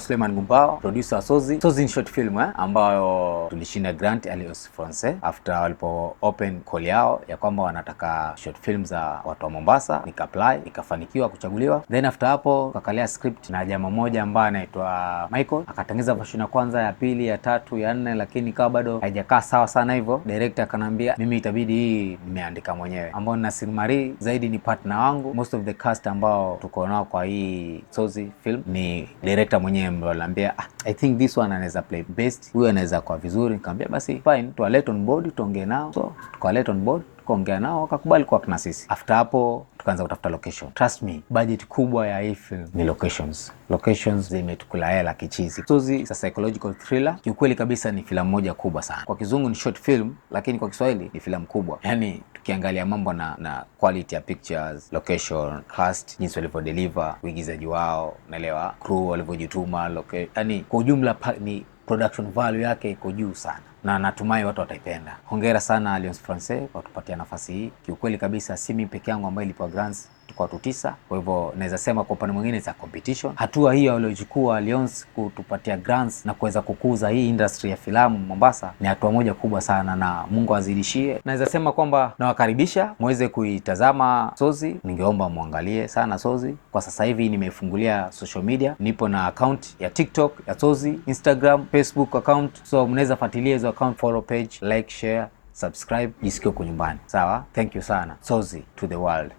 Suleiman Gumbao, producer wa Sozi. Sozi ni short film ambayo tulishinda grant Alliance Francaise after walipo open call yao ya kwamba wanataka short film za watu wa Mombasa, nika apply, nikafanikiwa kuchaguliwa. Then after hapo tukakalia script na jamaa mmoja ambaye anaitwa Michael, akatengeneza version ya kwanza, ya pili, ya tatu, ya nne, lakini ikawa bado haijakaa sawa sana hivyo. Director akanambia mimi itabidi hii nimeandika mwenyewe, ambao Nasir Mari zaidi ni partner wangu. Most of the cast ambao tuko nao kwa hii Sozi film ni director mwenyewe ambaye ananiambia I think this one anaweza play best, huyu anaweza kwa vizuri. Nikamwambia basi fine, tuwalete on board tuongee nao. So tukawaleta on board, tukaongea nao, wakakubali kwa na sisi. After hapo tukaanza kutafuta location. Trust me, budget kubwa ya hii film ni locations. Locations zimetukula hela kichizi. Sozi is a psychological thriller. Kiukweli kabisa ni filamu moja kubwa sana. Kwa kizungu ni short film, lakini kwa Kiswahili ni filamu kubwa. Yaani tukiangalia mambo na quality ya pictures, location, cast, jinsi walivyo deliver, uigizaji wao, unaelewa, crew walivyojituma, yaani kwa ujumla ni production value yake iko juu sana, na natumai watu wataipenda. Hongera sana Alliance Francaise kwa kutupatia nafasi hii. Kiukweli kabisa si mimi peke yangu ambaye ilipewa grants, tuko watu 9. Kwa hivyo naweza sema kwa upande mwingine za competition. Hatua hiyo waliochukua Alliance kutupatia grants na kuweza kukuza hii industry ya filamu Mombasa ni hatua moja kubwa sana, na Mungu azidishie. Naweza sema kwamba nawakaribisha muweze kuitazama Sozi. Ningeomba muangalie sana Sozi. Kwa sasa hivi nimefungulia social media, nipo na account ya TikTok ya Sozi, Instagram, Facebook account, so mnaweza fuatilia hizo account, follow page, like, share, subscribe, jisikie uko nyumbani. Sawa? Thank you sana. Sozi to the world.